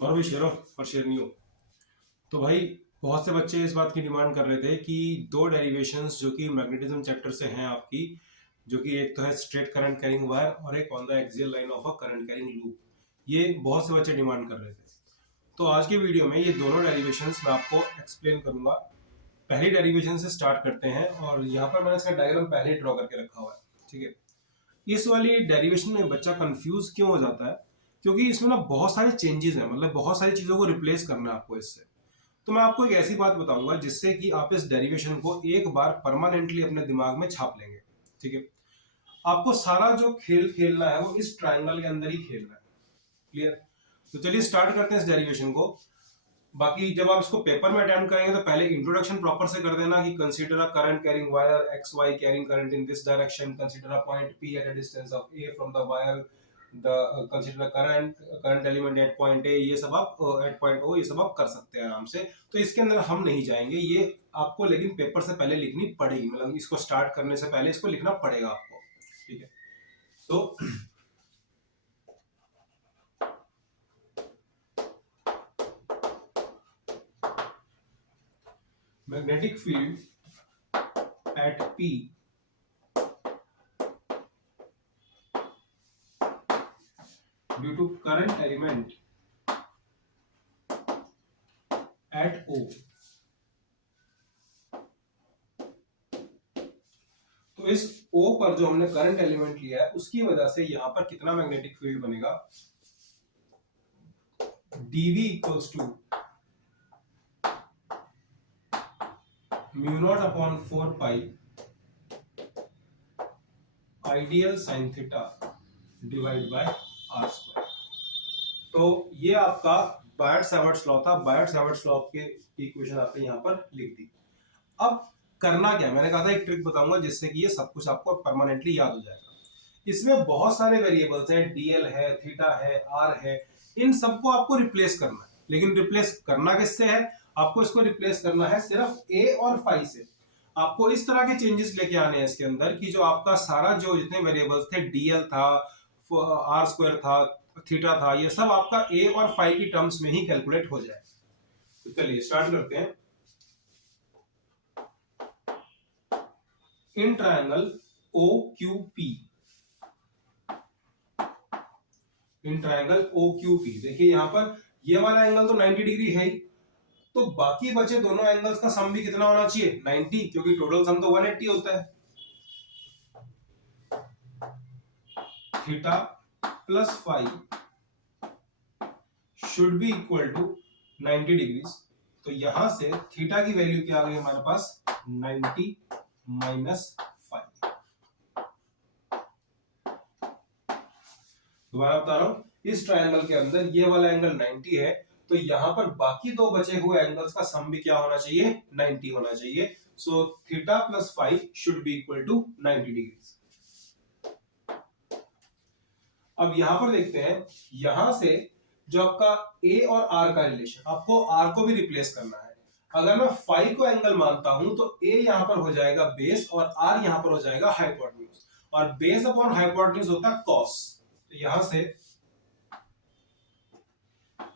और भी शेरो और शेरनियों। तो भाई बहुत से बच्चे इस बात की डिमांड कर रहे थे कि दो डेरिवेशंस जो कि मैग्नेटिज्म चैप्टर से हैं आपकी, जो कि एक तो है स्ट्रेट करंट कैरिंग वायर और एक on the axial line of a current carrying loop. ये बहुत से बच्चे डिमांड कर रहे थे। तो आज के वीडियो में ये दोनों डेरिवेशंस मैं आपको एक्सप्लेन करूंगा। पहली डेरिवेशन से स्टार्ट करते हैं और यहाँ पर मैंने इसका डायग्राम पहले ड्रॉ करके रखा हुआ है। ठीक है, इस वाली डेरिवेशन में बच्चा कंफ्यूज क्यों हो जाता है? क्योंकि इसमें ना बहुत सारे चेंजेस हैं, मतलब बहुत सारी चीजों को रिप्लेस करना है आपको इससे। तो मैं आपको एक ऐसी बात बताऊंगा जिससे कि आप इस डेरिवेशन को एक बार परमानेंटली अपने दिमाग में छाप लेंगे। ठीक है, आपको सारा जो खेल खेलना है वो इस ट्राइंगल के अंदर ही खेलना है। क्लियर? तो चलिए स्टार्ट करते हैं इस डेरिवेशन को। बाकी जब आप इसको पेपर में अटेम्प्ट करेंगे तो पहले इंट्रोडक्शन प्रॉपर से कर देना कि consider a current carrying wire X Y carrying current in this direction, consider a point P at a distance of A from the wire, the consider current element at point A. ये सब आप eight point ओ, ये सब आप कर सकते हैं आराम से। तो इसके अंदर हम नहीं जाएंगे, ये आपको लेकिन पेपर से पहले लिखनी पड़ेगी, मतलब इसको स्टार्ट करने से पहले इसको लिखना पड़ेगा आपको। ठीक है, तो magnetic field at P due to current element at O। तो इस O पर जो हमने करंट एलिमेंट लिया है उसकी वजह से यहां पर कितना मैग्नेटिक फील्ड बनेगा? dv equals to mu naught upon 4 pi ideal sine theta divide by R square. तो ये आपका बायट सावर्ट्स लॉ था। बायट सावर्ट्स लॉ के इक्वेशन आपने यहां पर लिख दी। अब करना क्या, मैंने कहा था एक ट्रिक बताऊंगा जिससे कि ये सब कुछ आपको परमानेंटली याद हो जाएगा। इसमें बहुत सारे वेरिएबल्स हैं, डीएल है, थीटा है, आर है, इन सबको आपको रिप्लेस करना है। लेकिन रिप्लेस करना किससे है? आपको इसको रिप्लेस करना है सिर्फ ए और फाई से। आपको इस तरह के चेंजेस लेके आने हैं इसके अंदर कि जो आपका सारा जो जितने वेरिएबल्स थे, डीएल था, आर स्क्वायर था, थीटा था, ये सब आपका ए और फाई की टर्म्स में ही कैलकुलेट हो जाए। तो चलिए स्टार्ट करते हैं। In triangle O Q P, in triangle O Q P, देखिए यहां पर ये वाला एंगल तो 90 डिग्री है ही, तो बाकी बचे दोनों एंगल्स का सम भी कितना होना चाहिए? 90, क्योंकि टोटल सम तो 180 होता है। Theta plus phi should be equal to 90 degrees. तो यहां से थीटा की वैल्यू क्या आ गई हमारे पास? 90 माइनस फाइव। दोबारा बता रहा हूं, इस ट्रायंगल के अंदर ये वाला एंगल 90 है, तो यहां पर बाकी दो बचे हुए एंगल्स का सम भी क्या होना चाहिए? 90 होना चाहिए। So theta plus phi should be equal to 90 degree. अब यहां पर देखते हैं, यहां से जो आपका ए और आर का रिलेशन, आपको आर को भी रिप्लेस करना है। अगर मैं फाइव को एंगल मानता हूं तो ए यहां पर हो जाएगा बेस और आर यहां पर हो जाएगा हाइपोटेन्यूज, और बेस अपॉन हाइपोटेन्यूज होता है कॉस। तो यहां से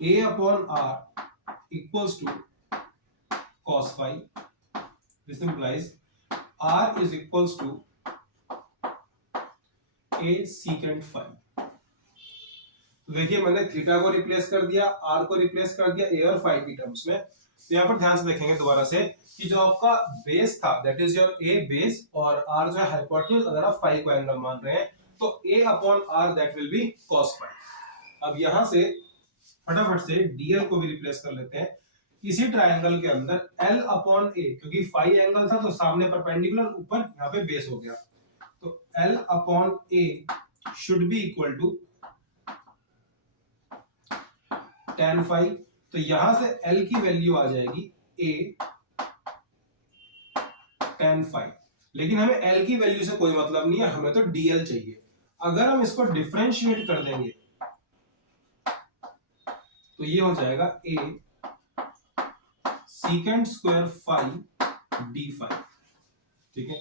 a upon r equals to cos five. This implies r is equals to a secant five. तो देखिए मैंने थीटा को रिप्लेस कर दिया, आर को रिप्लेस कर दिया ए और फाइव की टर्म्स में। तो यहाँ पर ध्यान से देखेंगे दोबारा से कि जो आपका बेस था that is your A base, और आर जो है हाइपोटेन्यूज। अगर आप फाइव को एंगल मान रहे हैं तो a upon r that will be cos five. अब यहां से फटाफट से डीएल को भी रिप्लेस कर लेते हैं। इसी ट्रायंगल के अंदर एल अपॉन ए, क्योंकि फाइव एंगल था तो सामने परपेंडिकुलर, ऊपर यहाँ पे बेस हो गया, तो L upon A should be equal to tan phi. तो यहां से L की वैल्यू आ जाएगी A tan फाइव। लेकिन हमें L की वैल्यू से कोई मतलब नहीं है, हमें तो DL चाहिए। अगर हम इसको डिफरेंशिएट कर देंगे तो ये हो जाएगा A secant square five D five. ठीक है,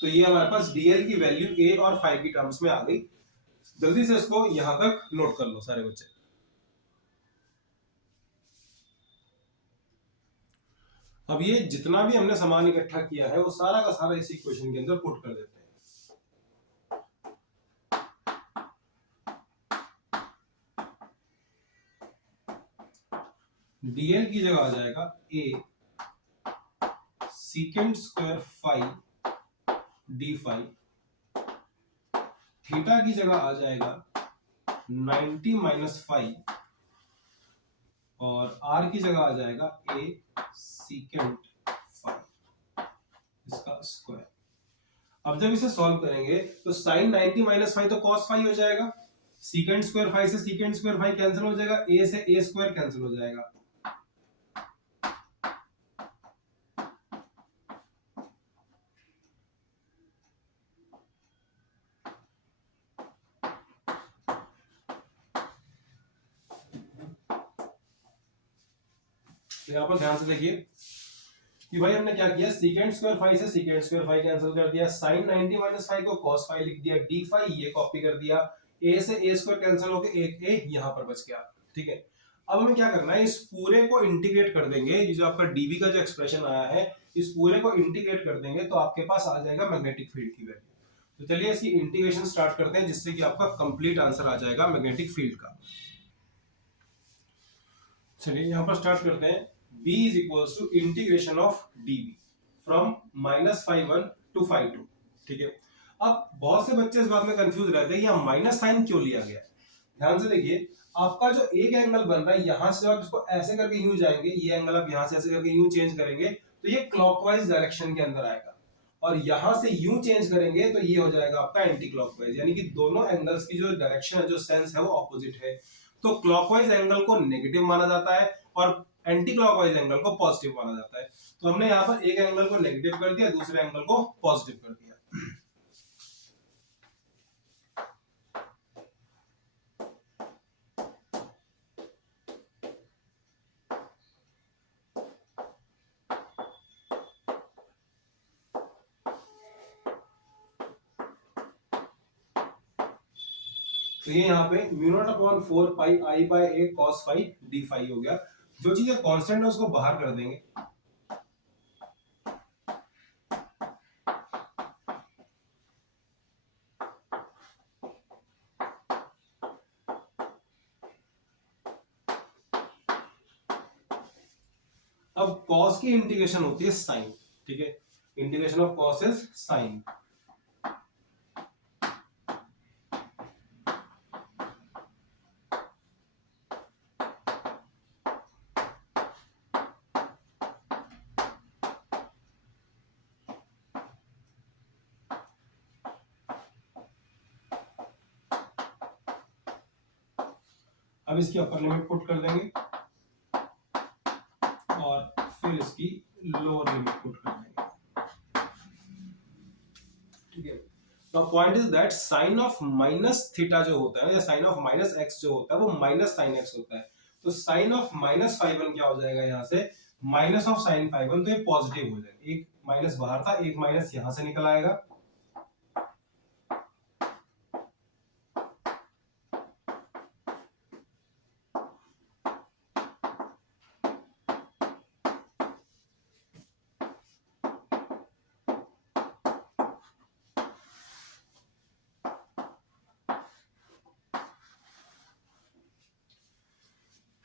तो ये हमारे पास DL की वैल्यू A और फाइव की टर्म्स में आ गई। जल्दी से इसको यहां तक नोट कर लो सारे बच्चे। अब ये जितना भी हमने सामान इकट्ठा किया है वो सारा का सारा इस इक्वेशन के अंदर पुट कर देते हैं। dl की जगह आ जाएगा a secant square phi d phi, theta की जगह आ जाएगा 90 माइनस फाई, और r की जगह आ जाएगा a secant फाई इसका स्क्वायर। अब जब इसे सॉल्व करेंगे तो साइन 90 माइनस फाई तो कॉस फाई हो जाएगा, सीकेंड स्क्वायर फाई से सीकेंड स्क्वायर फाई कैंसिल हो जाएगा, a से a स्क्वायर कैंसिल हो जाएगा। तो यहाँ पर ध्यान से देखिए कि भाई हमने क्या किया, सीकेंड स्क्वायर फाई से सीकेंड स्क्वायर फाई कैंसिल कर दिया, साइन 90 माइनस फाई को कॉस फाई लिख दिया, डी फाई ये कॉपी कर दिया, a से a स्क्वायर कैंसिल होकर एक a यहाँ पर बच गया। ठीक है, अब हमें क्या करना है, इस पूरे को इंटीग्रेट कर देंगे। ये जो आपका dv का जो एक्सप्रेशन आया है इस पूरे को इंटीग्रेट कर देंगे तो आपके पास आ जाएगा मैग्नेटिक फील्ड की वैल्यू। तो चलिए इसकी इंटीग्रेशन स्टार्ट करते हैं जिससे कि आपका कंप्लीट आंसर आ जाएगा मैग्नेटिक फील्ड का। चलिए यहाँ पर स्टार्ट करते हैं। b is equals to integration of dv from minus phi one to phi two. ठीक है, अब बहुत से बच्चे इस बात में कंफ्यूज रहते हैं यहाँ माइनस साइन क्यों लिया गया। ध्यान से देखिए, आपका जो एक एंगल बन रहा है यहां से जब आप इसको ऐसे करके यूं जाएंगे, ये एंगल आप यहां से ऐसे करके यूं चेंज करेंगे तो ये क्लॉकवाइज डायरेक्शन के अंदर आएगा, और यहां से यूं चेंज करेंगे तो ये हो जाएगा आपका एंटी क्लॉकवाइज, यानी कि दोनों एंगल्स की जो डायरेक्शन है, जो सेंस है वो ऑपोजिट है। तो क्लॉकवाइज एंगल को नेगेटिव माना जाता है और एंटी क्लॉकवाइज एंगल को पॉजिटिव माना जाता है। तो हमने यहाँ पर एक एंगल को नेगेटिव कर दिया, दूसरे एंगल को पॉजिटिव कर दिया। तो ये यहाँ पे mu naught upon 4 pi I by A cos phi D phi हो गया। जो चीजें कांस्टेंट है उसको बाहर कर देंगे। अब कॉस की इंटीग्रेशन होती है साइन। ठीक है, integration of cos is sine. अब इसकी अपर लिमिट पुट कर देंगे और फिर इसकी लोअर लिमिट पुट कर देंगे। ठीक है, तो point is that sine of minus theta जो होता है या साइन ऑफ माइनस एक्स जो होता है वो माइनस साइन एक्स होता है। तो sine of minus phi one क्या हो जाएगा, यहाँ से minus of sine phi one, तो ये पॉजिटिव हो जाएगा। एक माइनस बाहर था, एक माइनस यहां से निकल आएगा।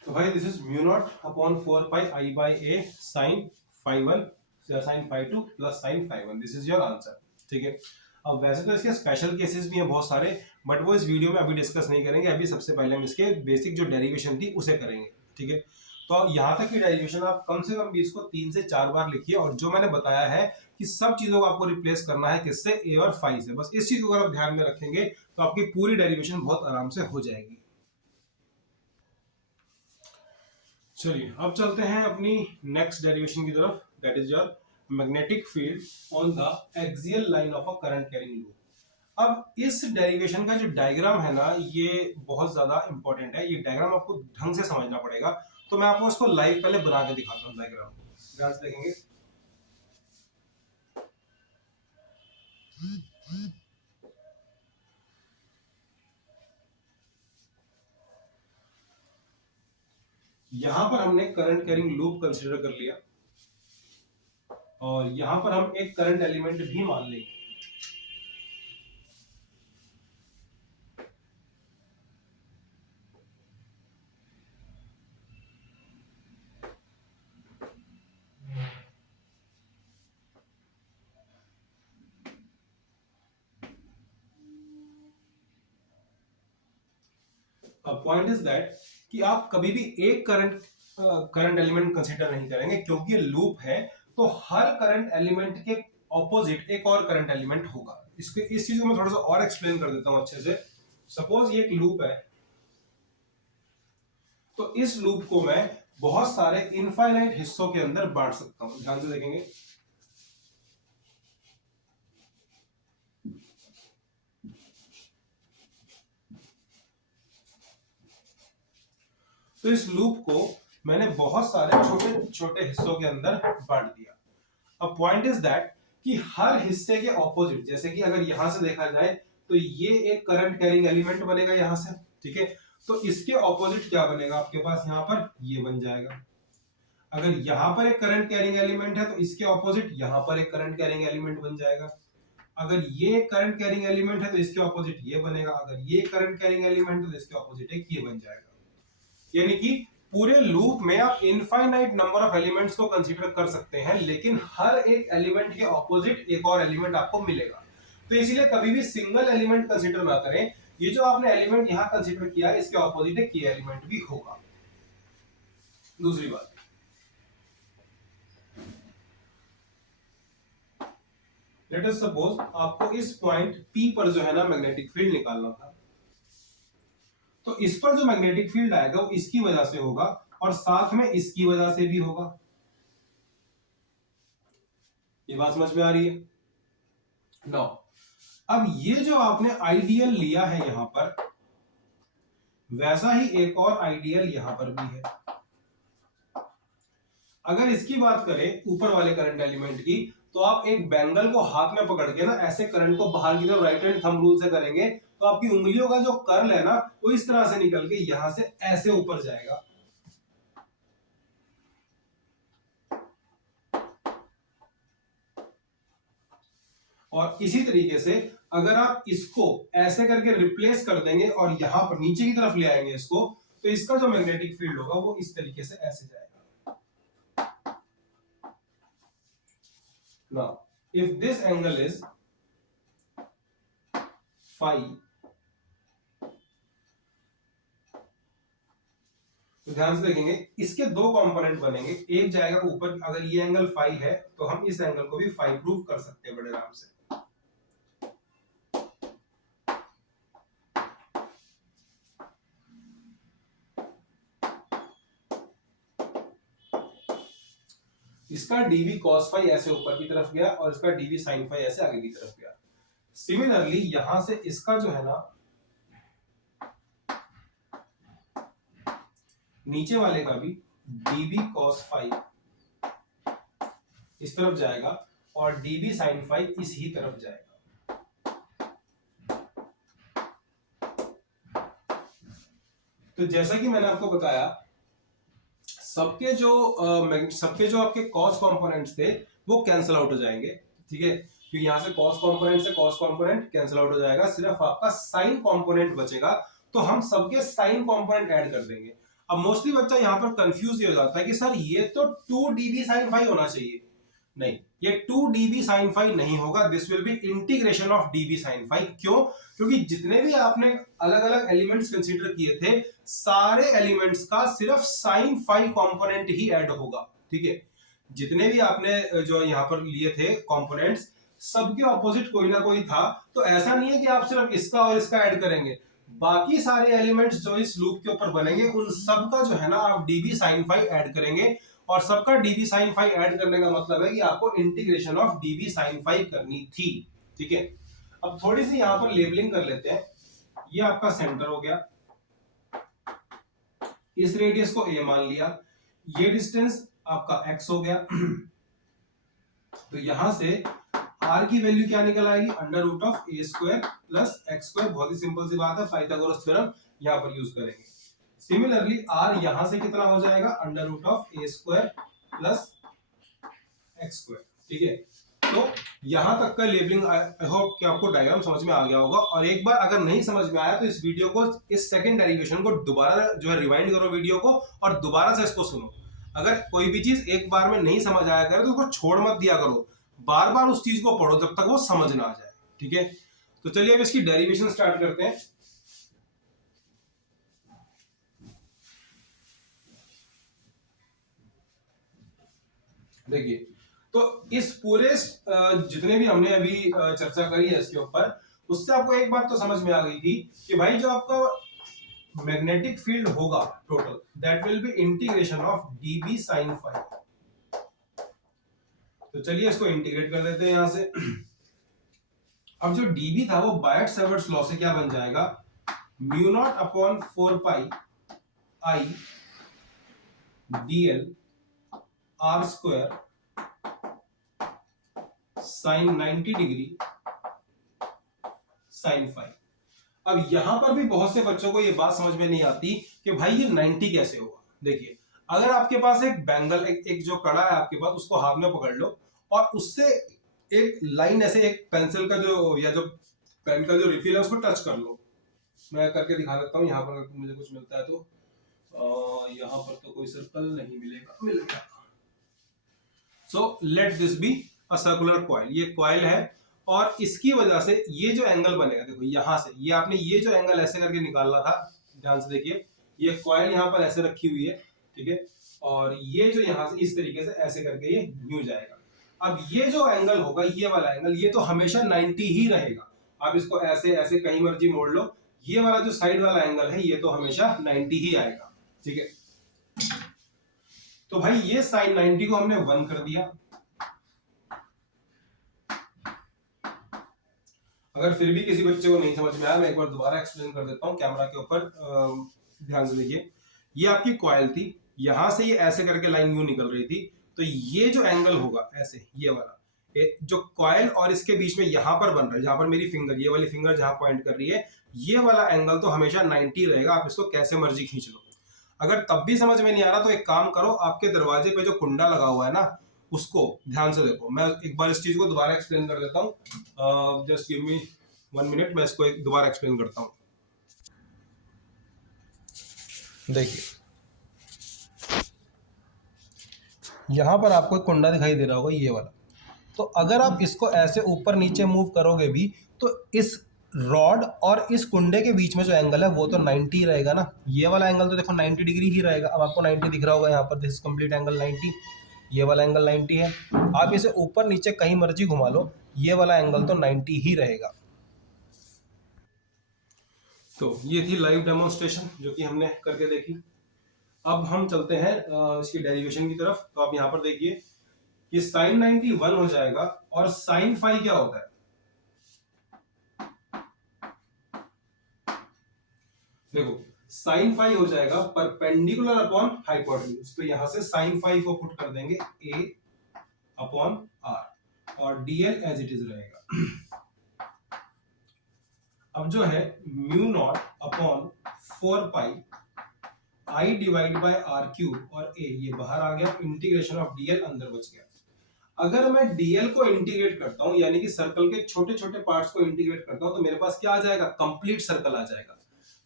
तो भाई this is mu naught upon 4 pi I by A sine phi one sine phi two plus sine phi one, this is your answer. ठीक है, अब वैसे तो इसके स्पेशल केसेस भी हैं बहुत सारे, बट वो इस वीडियो में अभी डिस्कस नहीं करेंगे। अभी सबसे पहले हम इसके बेसिक जो डेरिवेशन थी उसे करेंगे। ठीक है, तो यहाँ तक की डेरिवेशन आप कम से कम भी इसको 3 से 4 बार लिखिए, और जो मैंने बताया है कि सब चीजों को आपको रिप्लेस करना है किससे, ए और फाई से। बस इस चीज को अगर आप ध्यान में रखेंगे तो आपकी पूरी डेरिवेशन बहुत आराम से हो जाएगी। चलिए अब चलते हैं अपनी नेक्स्ट डेरिवेशन की तरफ, that is your magnetic field on the axial line of a current carrying loop. अब इस डेरिवेशन का जो डायग्राम है ना, ये बहुत ज्यादा इंपॉर्टेंट है। ये डायग्राम आपको ढंग से समझना पड़ेगा, तो मैं आपको इसको लाइव पहले बना के दिखाता हूँ। डायग्राम ध्यान से देखेंगे। यहां पर हमने करंट कैरिंग लूप कंसीडर कर लिया। और यहां पर हम एक करंट एलिमेंट भी मान लेंगे। पॉइंट इज दैट कि आप कभी भी एक करंट एलिमेंट कंसीडर नहीं करेंगे, क्योंकि ये लूप है तो हर करंट एलिमेंट के ऑपोजिट एक और करंट एलिमेंट होगा। इसके इस चीज को मैं थोड़ा सा और एक्सप्लेन कर देता हूं अच्छे से। सपोज ये एक लूप है, तो इस लूप को मैं बहुत सारे इनफाइनाइट हिस्सों के अंदर बांट सकता हूं। ध्यान से देखेंगे, तो इस लूप को मैंने बहुत सारे छोटे छोटे हिस्सों के अंदर बांट दिया। अब पॉइंट इज दैट कि हर हिस्से के ऑपोजिट, जैसे कि अगर यहां से देखा जाए तो ये एक करंट कैरिंग एलिमेंट बनेगा यहां से, ठीक है। तो इसके ऑपोजिट क्या बनेगा आपके पास, यहां पर ये बन जाएगा। अगर यहां पर एक करंट कैरिंग एलिमेंट है तो इसके ऑपोजिट यहां पर एक करंट कैरिंग एलिमेंट बन जाएगा। अगर ये एक करंट कैरिंग एलिमेंट है तो इसके ऑपोजिट ये बनेगा। अगर ये करंट कैरिंग एलिमेंट है तो इसके ऑपोजिट एक ये बन जाएगा। यानी कि पूरे लूप में आप इनफाइनाइट नंबर ऑफ एलिमेंट्स को कंसीडर कर सकते हैं, लेकिन हर एक एलिमेंट के ऑपोजिट एक और एलिमेंट आपको मिलेगा। तो इसीलिए कभी भी सिंगल एलिमेंट कंसीडर ना करें। ये जो आपने एलिमेंट यहां कंसीडर किया है इसके ऑपोजिट एक ये एलिमेंट भी होगा। दूसरी बात, लेट अस सपोज आपको इस पॉइंट P पर जो है ना मैग्नेटिक फील्ड निकालना था, तो इस पर जो मैग्नेटिक फील्ड आएगा वो इसकी वजह से होगा और साथ में इसकी वजह से भी होगा। ये बात समझ में आ रही है? नो, अब ये जो आपने आइडियल लिया है यहां पर, वैसा ही एक और आइडियल यहां पर भी है। अगर इसकी बात करें ऊपर वाले करंट एलिमेंट की, तो आप एक बैंगल को हाथ में पकड़ के ना ऐसे करंट को बाहर की तरफ राइट हैंड थंब रूल से करेंगे तो आपकी उंगलियों का जो कर्ल है ना वो इस तरह से निकल के यहां से ऐसे ऊपर जाएगा। और इसी तरीके से अगर आप इसको ऐसे करके रिप्लेस कर देंगे और यहां पर नीचे की तरफ ले आएंगे इसको, तो इसका जो मैग्नेटिक फील्ड होगा वो इस तरीके से ऐसे जाएगा। Now, if this angle is phi, तो ध्यान से देखेंगे इसके दो कंपोनेंट बनेंगे, एक जाएगा ऊपर। अगर ये एंगल फाई है तो हम इस एंगल को भी फाई प्रूव कर सकते हैं बड़े आराम से। इसका dv cos फाई ऐसे ऊपर की तरफ गया और इसका dv sin फाई ऐसे आगे की तरफ गया। सिमिलरली यहां से इसका जो है ना नीचे वाले का भी dv cos फाई इस तरफ जाएगा और dv sin फाई इसी तरफ जाएगा। तो जैसा कि मैंने आपको बताया, सबके जो आपके कॉस कंपोनेंट्स थे वो कैंसिल आउट हो जाएंगे, ठीक है। तो यहां से कॉस कंपोनेंट से कॉस कंपोनेंट कैंसिल आउट हो जाएगा, सिर्फ आपका साइन कंपोनेंट बचेगा। तो हम सबके साइन कंपोनेंट ऐड कर देंगे। अब मोस्टली बच्चा यहां पर कंफ्यूज हो जाता है कि सर ये तो 2 dB sin फाई होना चाहिए। नहीं, ये 2 dB sin फाई नहीं होगा, this will be integration of dB sin phi. क्यों? क्योंकि जितने भी आपने अलग अलग एलिमेंट्स कंसीडर किए थे, सारे एलिमेंट्स का सिर्फ साइन फाई कंपोनेंट ही ऐड होगा, ठीक है। जितने भी आपने जो यहाँ पर लिए थे कंपोनेंट्स, सबके ऑपोजिट कोई ना कोई था। तो ऐसा नहीं है कि आप सिर्फ इसका और इसका ऐड करेंगे, बाकी सारे एलिमेंट्स जो इस लूप के ऊपर बनेंगे उन सब का जो है ना आप dB sin फाई ऐड करेंगे। और सबका dB sin फाई ऐड करने का मतलब है कि आपको integration of dB sin phi करनी थी, ठीक है। अब थोड़ी सी यहां पर लेबलिंग कर लेते हैं। ये आपका सेंटर हो गया, इस रेडियस को a मान लिया, ये डिस्टेंस आपका x हो गया। तो यहां से r की वैल्यू क्या निकल आएगी, under root of a square plus x square. बहुत ही सिंपल सी बात है, पाइथागोरस थ्योरम यहां पर यूज करेंगे। सिमिलरली r यहां से कितना हो जाएगा, under root of a square plus x square, ठीक है, तो यहां तक का लेबलिंग आई होप कि आपको डायग्राम समझ में आ गया होगा। और एक बार अगर नहीं समझ में आया तो इस वीडियो को, इस सेकंड डेरिवेशन को दोबारा जो है रिवाइंड करो वीडियो को और दोबारा से इसको सुनो। अगर कोई भी चीज एक बार में नहीं समझ आया करे तो उसको छोड़ मत दिया करो, बार बार उस चीज को पढ़ो जब तक वो समझ ना आ जाए। ठीक है, तो चलिए अब इसकी डेरिवेशन स्टार्ट करते हैं। देखिए, तो इस पूरे जितने भी हमने अभी चर्चा करी है इसके ऊपर, उससे आपको एक बात तो समझ में आ गई थी कि भाई जो आपका मैग्नेटिक फील्ड होगा total, that will be integration of dB sin phi। तो चलिए इसको इंटीग्रेट कर देते हैं यहां से। अब जो dB था वो बायट-सेवर्ट्स लॉ से क्या बन जाएगा, mu naught upon 4 pi I dl r square sine 90 degree sine phi. अब यहां पर भी बहुत से बच्चों को ये बात समझ में नहीं आती कि भाई ये 90 कैसे हुआ। देखिए, अगर आपके पास एक बैंगल, एक जो कड़ा है आपके पास, उसको हाथ में पकड़ लो और उससे एक लाइन ऐसे, एक पेंसिल का जो या जो पेन का जो रिफिल है उसको टच कर लो। मैं करके दिखा देता हूँ, यहाँ पर मुझे कुछ मिलता है तो यहाँ पर तो कोई सर्कल नहीं मिलेगा, मिल गया। So let this be a circular coil. ये कॉइल है और इसकी वजह से ये जो एंगल बनेगा, देखो यहां से ये आपने ये जो एंगल ऐसे करके निकालना था, ध्यान से देखिए, ये कॉइल यहाँ पर ऐसे रखी हुई है, ठीक है, और ये जो यहाँ से इस तरीके से ऐसे करके ये न्यू जाएगा। अब ये जो एंगल होगा, ये वाला एंगल, ये तो हमेशा 90 ही रहेगा। आप इसको ऐसे ऐसे कहीं मर्जी मोड़ लो, ये वाला जो साइड वाला एंगल है ये तो हमेशा 90 ही आएगा। ठीक है, तो भाई ये साइन 90 को हमने 1 कर दिया। अगर फिर भी किसी बच्चे को नहीं समझ में आया, मैं एक बार दोबारा एक्सप्लेन कर देता हूं कैमरा के ऊपर, ध्यान से देखिए। ये आपकी कॉइल थी, यहां से ये ऐसे करके लाइन यू निकल रही थी, तो ये जो एंगल होगा ऐसे, ये वाला जो कॉइल और इसके बीच में यहां पर बन रहा है, जहां पर मेरी फिंगर, ये वाली फिंगर जहां पॉइंट कर रही है, ये वाला एंगल तो हमेशा 90 रहेगा। आप इसको कैसे मर्जी खींच लो। अगर तब भी समझ में नहीं आ रहा तो एक काम करो, आपके दरवाजे पे जो कुंडा लगा हुआ है ना, उसको ध्यान से देखो। मैं एक बार इस चीज को दोबारा एक्सप्लेन कर देता हूँ, जस्ट गिव मी 1 मिनट, मैं इसको एक दोबारा एक्सप्लेन करता हूँ। देखिए, यहां पर आपको एक कुंडा दिखाई दे रहा होगा, ये वाला। तो अगर आप इसको ऐसे ऊपर नीचे मूव करोगे भी, तो इस रॉड और इस कुंडे के बीच में जो एंगल है वो तो 90 रहेगा ना। ये वाला एंगल तो देखो 90 डिग्री ही रहेगा। अब आपको 90 दिख रहा होगा यहाँ पर, दिस कंप्लीट एंगल 90, ये वाला एंगल 90 है। आप इसे ऊपर नीचे कहीं मर्जी घुमा लो, ये वाला एंगल तो 90 ही रहेगा। तो ये थी लाइव डेमोन्स्ट्रेशन जो कि हमने करके देखी। अब हम चलते हैं इसकी डेरिवेशन की तरफ। तो आप यहाँ पर देखिए, ये साइन 90 1 हो जाएगा और साइन फाई क्या होता है, देखो साइन फाई हो जाएगा परपेंडिकुलर अपॉन हाइपोटेन्यूज। तो यहां से साइन फाई को पुट कर देंगे a अपॉन r और dl एज इट इज रहेगा। अब जो है mu naught upon 4 pi I divide by R cube और a, ये बाहर आ गया, इंटीग्रेशन ऑफ dl अंदर बच गया। अगर मैं dl को इंटीग्रेट करता हूं, यानी कि सर्कल के छोटे छोटे पार्ट्स को इंटीग्रेट करता हूं, तो मेरे पास क्या आ जाएगा, कंप्लीट सर्कल आ जाएगा।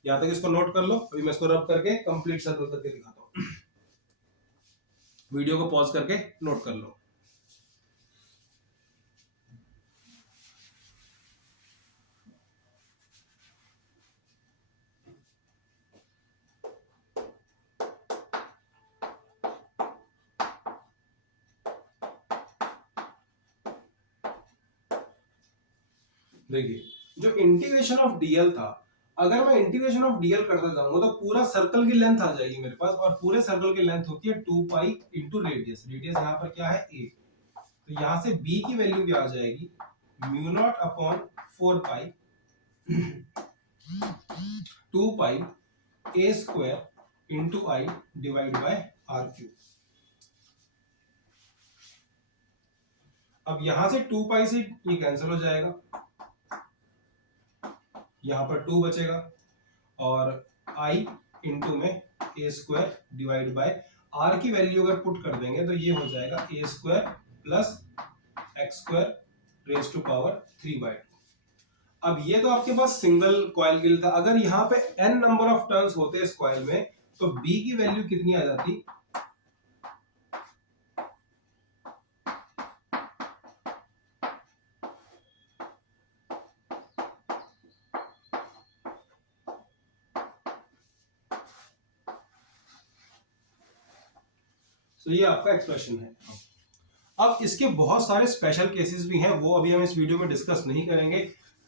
यहां तक इसको नोट कर लो। अभी मैं इसको रब करके कंप्लीट सर्कल करके दिखाता हूं। वीडियो को पॉज करके नोट कर लो। देखिए, जो इंटीग्रेशन ऑफ डीएल था, अगर मैं इंटीग्रेशन ऑफ डीएल करता जाऊंगा तो पूरा सर्कल की लेंथ आ जाएगी मेरे पास, और पूरे सर्कल की लेंथ होती है 2 पाई इंटू रेडियस। रेडियस यहाँ पर क्या है, a। तो यहाँ से b की वैल्यू क्या आ जाएगी, mu naught upon 4 pi 2 pi a square into I divide by R cube. अब यहां से 2 पाई से ये कैंसिल हो जाएगा, यहां पर 2 बचेगा, और i इंटू में a square divide by r की वैल्यू अगर पुट कर देंगे तो ये हो जाएगा a square plus X square raise to power 3/2। अब ये तो आपके पास सिंगल कॉइल के लिए था। अगर यहाँ पे n नंबर ऑफ टर्न्स होते इस कॉइल में तो b की वैल्यू कितनी आ जाती? तो ये आपका एक्सप्रेशन है। अब इसके बहुत सारे स्पेशल केसेस भी हैं, वो अभी हम इस वीडियो में डिस्कस नहीं करेंगे।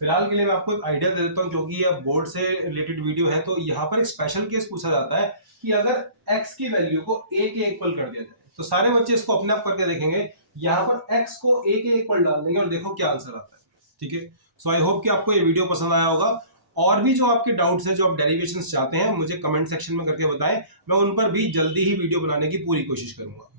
फिलहाल के लिए मैं आपको एक आइडिया दे देता हूँ, क्योंकि ये बोर्ड से रिलेटेड वीडियो है। तो यहाँ पर एक स्पेशल केस पूछा जाता है कि अगर x की वैल्यू को a के इक्वल कर दिया जाए, तो सारे बच्चे इसको अपने आप करके देखेंगे। यहाँ पर x को a के इक्वल डाल देंगे और देखो क्या आंसर आता है। ठीक है, सो आई होप कि आपको ये वीडियो पसंद आया होगा। और भी जो आपके डाउट्स हैं, जो आप डेरिवेशंस चाहते हैं, मुझे कमेंट सेक्शन में करके बताएं, मैं उन पर भी जल्दी ही वीडियो बनाने की पूरी कोशिश करूंगा।